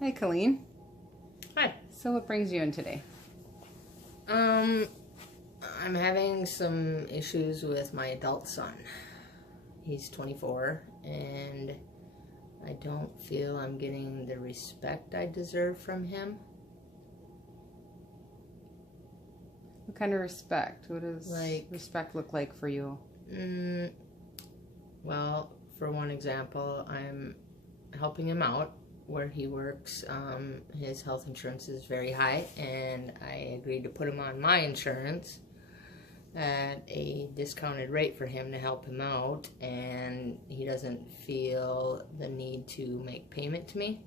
Hi, Colleen. Hi. So what brings you in today? I'm having some issues with my adult son. He's 24, and I don't feel I'm getting the respect I deserve from him. What kind of respect? What does respect look like for you? Well, for one example, I'm helping him out where he works. His health insurance is very high, and I agreed to put him on my insurance at a discounted rate for him to help him out, and he doesn't feel the need to make payment to me.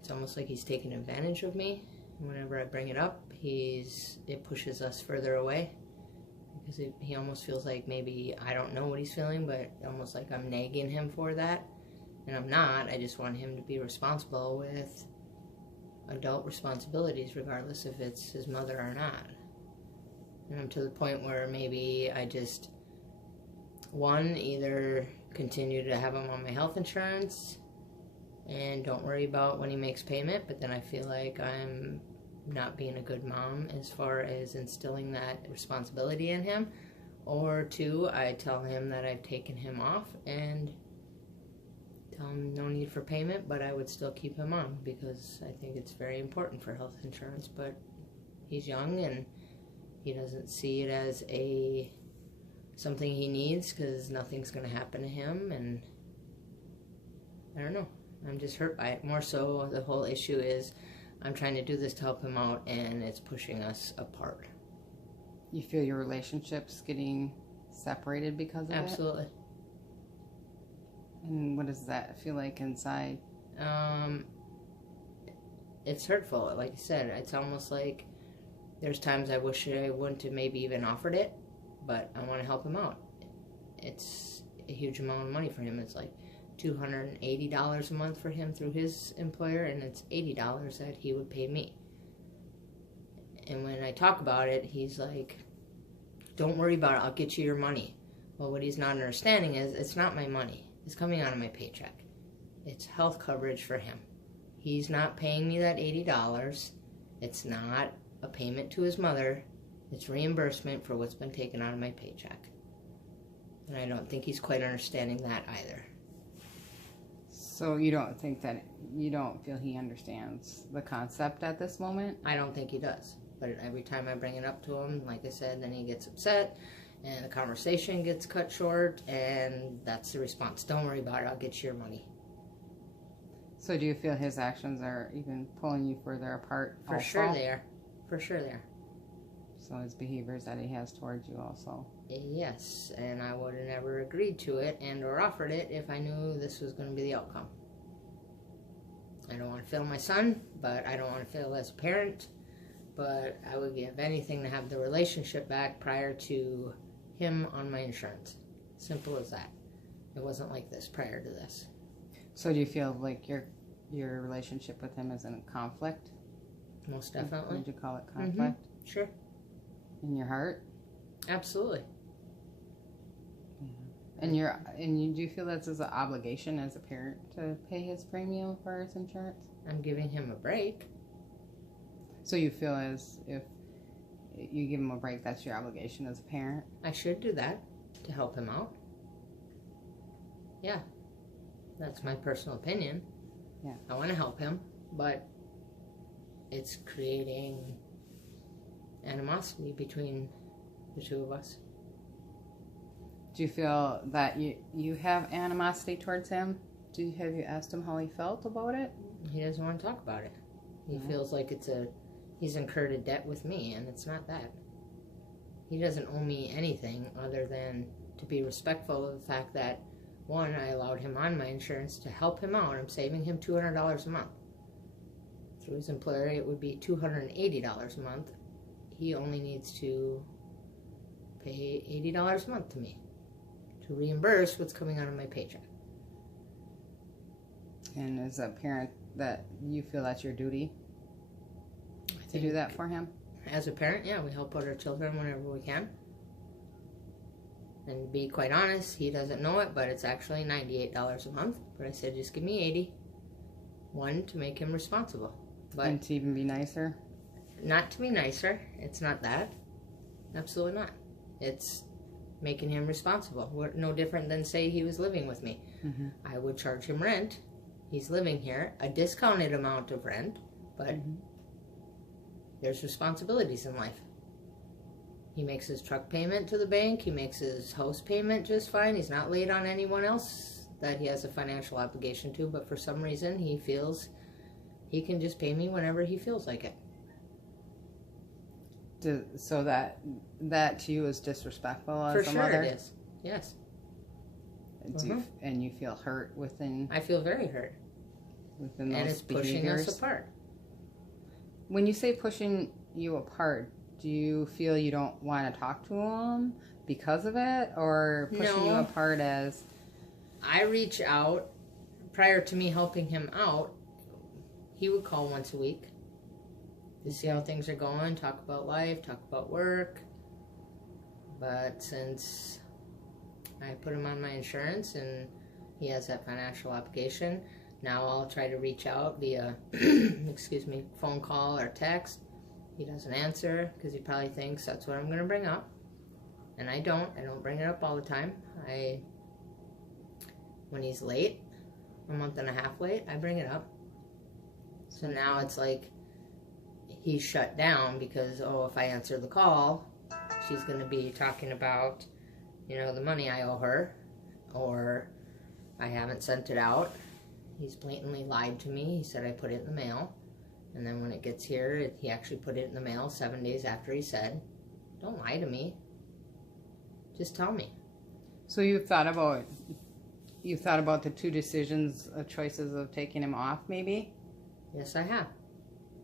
It's almost like he's taking advantage of me. Whenever I bring it up, it pushes us further away, because he almost feels like maybe I don't know what he's feeling, but almost like I'm nagging him for that. And I'm not. I just want him to be responsible with adult responsibilities, regardless if it's his mother or not. And I'm to the point where maybe I just, either continue to have him on my health insurance and don't worry about when he makes payment, but then I feel like I'm not being a good mom as far as instilling that responsibility in him. Or two, I tell him that I've taken him off and tell him no need for payment, but I would still keep him on because I think it's very important for health insurance. But he's young and he doesn't see it as something he needs, because nothing's going to happen to him, and I don't know. I'm just hurt by it. More so, the whole issue is I'm trying to do this to help him out, and it's pushing us apart. You feel your relationship's getting separated because of it? Absolutely. And what does that feel like inside? It's hurtful. Like I said, it's almost like there's times I wish I wouldn't have maybe even offered it, but I want to help him out. It's a huge amount of money for him. It's like $280 a month for him through his employer, and it's $80 that he would pay me. And when I talk about it, he's like, don't worry about it, I'll get you your money. Well, what he's not understanding is it's not my money. It's coming out of my paycheck. It's health coverage for him. He's not paying me that $80. It's not a payment to his mother. It's reimbursement for what's been taken out of my paycheck. And I don't think he's quite understanding that either. So you don't feel he understands the concept at this moment? I don't think he does. But every time I bring it up to him, like I said, then he gets upset, and the conversation gets cut short, and that's the response. Don't worry about it, I'll get you your money. So do you feel his actions are even pulling you further apart also? For sure they are. For sure they are. So his behaviors that he has towards you also? Yes, and I would have never agreed to it and or offered it if I knew this was going to be the outcome. I don't want to fail my son, but I don't want to fail as a parent. But I would give anything to have the relationship back prior to him on my insurance. Simple as that. It wasn't like this prior to this. So do you feel like your relationship with him is in conflict? Most definitely. Would you call it conflict? Mm-hmm. Sure. In your heart? Absolutely. Yeah. And do you feel that's his obligation as a parent to pay his premium for his insurance? I'm giving him a break. So you feel as if you give him a break, that's your obligation as a parent? I should do that to help him out. Yeah. That's my personal opinion. Yeah. I want to help him, but it's creating animosity between the two of us. Do you feel that you have animosity towards him? Have you asked him how he felt about it? He doesn't want to talk about it. He feels like he's incurred a debt with me, and it's not that. He doesn't owe me anything other than to be respectful of the fact that, one, I allowed him on my insurance to help him out. I'm saving him $200 a month. Through his employer, it would be $280 a month. He only needs to pay $80 a month to me to reimburse what's coming out of my paycheck. And as a parent, that you feel that's your duty to do that for him? As a parent, yeah, we help out our children whenever we can. And to be quite honest, he doesn't know it, but it's actually $98 a month. But I said, just give me $80. One, to make him responsible. But And to even be nicer. not to be nicer. It's not that. Absolutely not. It's making him responsible. We're no different than, say, he was living with me. Mm-hmm. I would charge him rent. He's living here, a discounted amount of rent, but Mm-hmm. there's responsibilities in life. He makes his truck payment to the bank. He makes his house payment just fine. He's not late on anyone else that he has a financial obligation to, but for some reason he feels he can just pay me whenever he feels like it. So that to you is disrespectful as For a sure mother? it is. Yes. And you feel hurt within I feel very hurt. those And it's pushing behaviors? us apart. When you say pushing you apart, do you feel you don't want to talk to him because of it, or pushing you No. apart as I reach out. Prior to me helping him out, he would call once a week to see how things are going, talk about life, talk about work. But since I put him on my insurance and he has that financial obligation, now I'll try to reach out via phone call or text. He doesn't answer because he probably thinks that's what I'm going to bring up, and I don't bring it up all the time. When he's late, a month and a half late, I bring it up. So now it's like he's shut down because, if I answer the call, she's going to be talking about, the money I owe her, or I haven't sent it out. He's blatantly lied to me. He said I put it in the mail. And then when it gets here, he actually put it in the mail 7 days after he said. Don't lie to me. Just tell me. So you've thought about the two choices of taking him off, maybe? Yes, I have.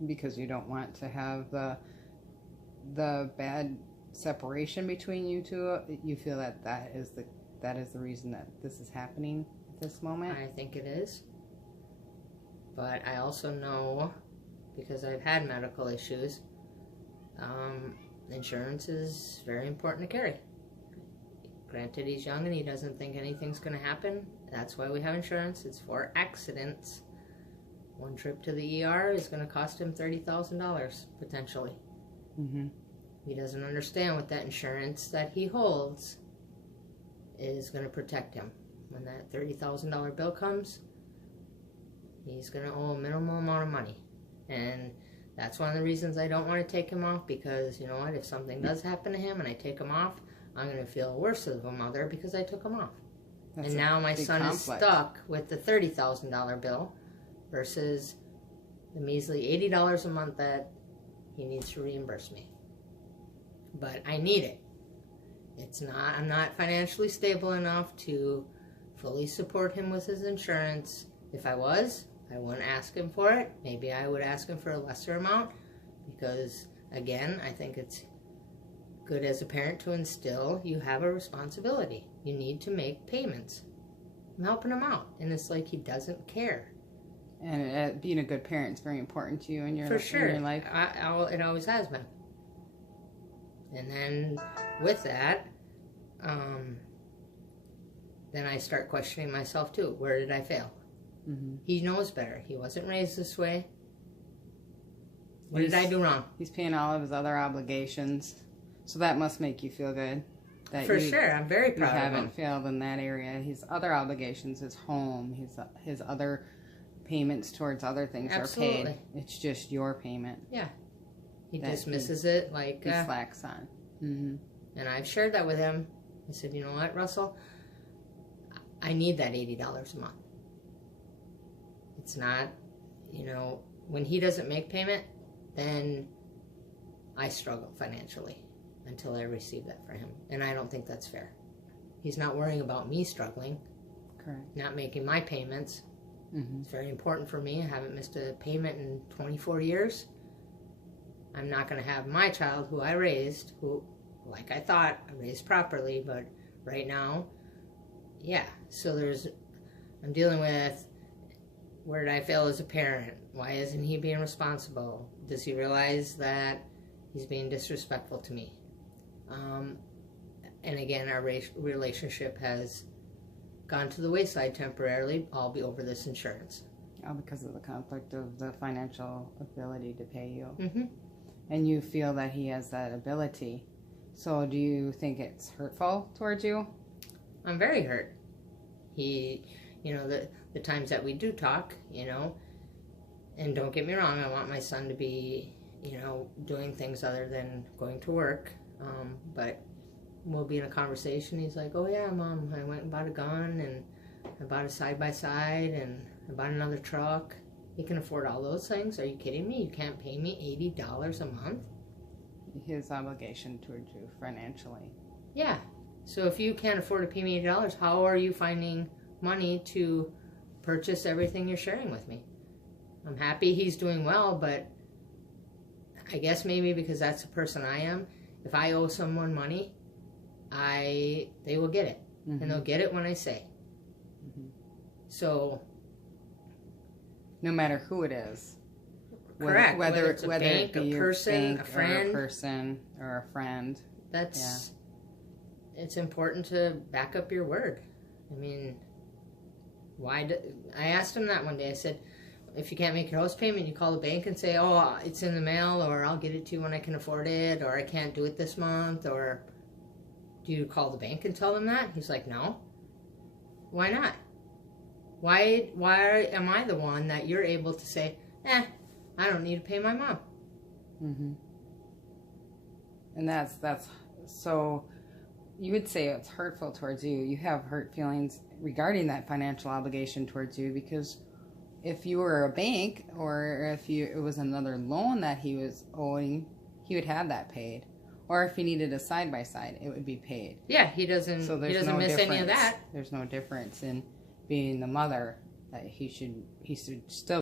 Because you don't want to have the bad separation between you two. You feel that is the reason that this is happening at this moment? I think it is. But I also know, because I've had medical issues, insurance is very important to carry. Granted, he's young and he doesn't think anything's going to happen. That's why we have insurance. It's for accidents. One trip to the ER is going to cost him $30,000, potentially. Mm-hmm. He doesn't understand what that insurance that he holds is going to protect him. When that $30,000 bill comes, he's going to owe a minimal amount of money. And that's one of the reasons I don't want to take him off, because, you know what, if something does happen to him and I take him off, I'm going to feel worse of a mother because I took him off. And now my son is stuck with the $30,000 bill versus the measly $80 a month that he needs to reimburse me. But I need it. I'm not financially stable enough to fully support him with his insurance. If I was, I wouldn't ask him for it. Maybe I would ask him for a lesser amount because, again, I think it's good as a parent to instill you have a responsibility. You need to make payments. I'm helping him out, and it's like he doesn't care. And being a good parent is very important to you in your For sure. in your life. It always has been. And then with that, then I start questioning myself too. Where did I fail? Mm-hmm. He knows better. He wasn't raised this way. What did I do wrong? He's paying all of his other obligations, so that must make you feel good. For sure, I'm very proud of him. You haven't failed in that area. His other obligations, his home, his other payments towards other things Absolutely. are paid. It's just your payment. Yeah. He dismisses it like... He slacks on. Mm-hmm. And I've shared that with him. I said, you know what, Russell? I need that $80 a month. It's not, when he doesn't make payment, then I struggle financially until I receive that for him. And I don't think that's fair. He's not worrying about me struggling. Correct. Not making my payments. Mm-hmm. It's very important for me. I haven't missed a payment in 24 years. I'm not going to have my child, who I raised, who, like I thought, I raised properly, but right now, yeah. So I'm dealing with, where did I fail as a parent? Why isn't he being responsible? Does he realize that he's being disrespectful to me? And again, our relationship has gone to the wayside temporarily. I'll be over this insurance. Oh, because of the conflict of the financial ability to pay you. Mm-hmm. And you feel that he has that ability. So do you think it's hurtful towards you? I'm very hurt. He, the times that we do talk, and don't get me wrong, I want my son to be, doing things other than going to work. But we'll be in a conversation. He's like, oh yeah, Mom, I went and bought a gun, and I bought a side-by-side, and I bought another truck. He can afford all those things. Are you kidding me? You can't pay me $80 a month? His obligation towards you financially. Yeah. So if you can't afford to pay me $80, how are you finding money to purchase everything you're sharing with me? I'm happy he's doing well, but I guess maybe because that's the person I am, if I owe someone money, they will get it. Mm-hmm. And they'll get it when I say. Mm-hmm. So no matter who it is. Correct. Whether it's a whether bank, it be a your person, bank a friend. or a person or a friend. It's important to back up your word. I mean, I asked him that one day. I said, if you can't make your house payment, you call the bank and say, oh, it's in the mail, or I'll get it to you when I can afford it, or I can't do it this month, or do you call the bank and tell them that? He's like, no. Why not? Why am I the one that you're able to say, I don't need to pay my mom? Mm-hmm. And that's so you would say it's hurtful towards you. You have hurt feelings regarding that financial obligation towards you, because if you were a bank or if it was another loan that he was owing, he would have that paid. Or if he needed a side-by-side, it would be paid. Yeah, he doesn't miss any of that. There's no difference in being the mother, that he should still